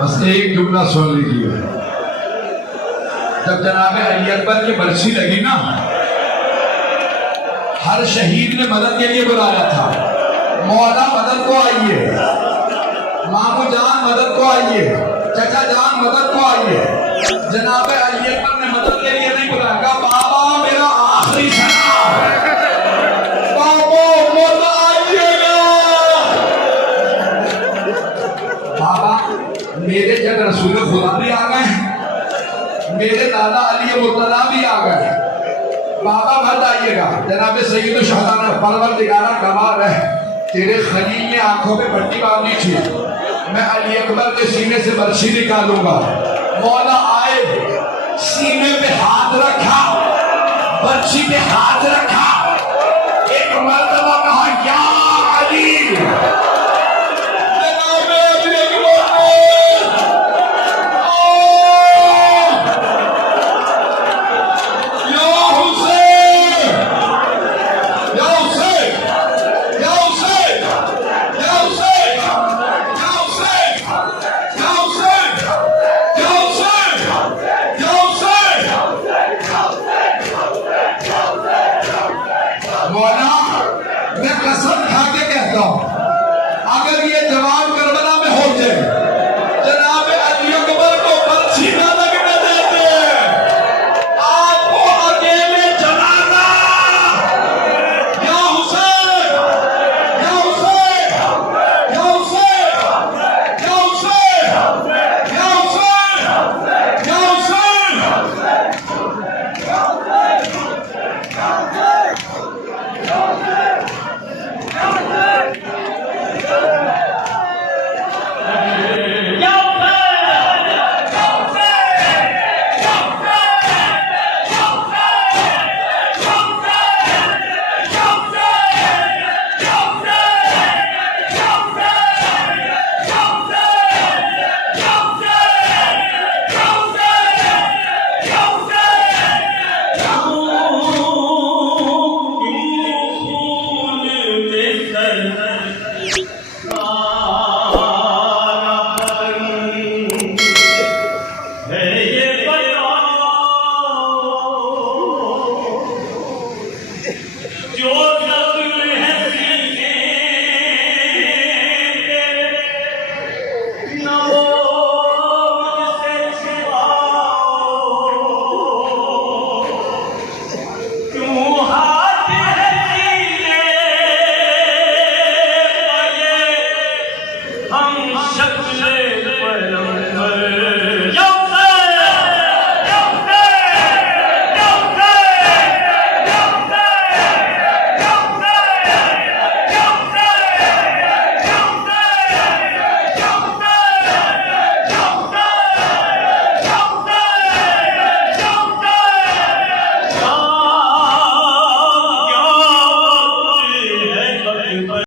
बस एक जुमला सुन लीजिए। जब जनाब अली अकबर की बरसी लगी ना, हर शहीद ने मदद के लिए बुलाया था। मौला मदद को आइए, मामू जान मदद को आइए, चाचा जान मदद को आइए। जनाब अली अकबर ने मदद के लिए नहीं बुलाया, कहा बाबा मेरा आखिरी सलाम है, बाबा मत आइएगा। बाबा मेरे जग रसूल खुदा भी आ गए, मेरे दादा अली मुर्तजा भी आ गए, बाबा मत आइएगा। जनाब सैयद शहदा ने परवरदिगारा कमाल है, तेरे खलील ने आंखों में पट्टी बांधी थी, मैं अली अकबर के सीने से बर्छी निकालूंगा। मौला आए, सीने पे हाथ रखा, बर्छी पे हाथ रखा,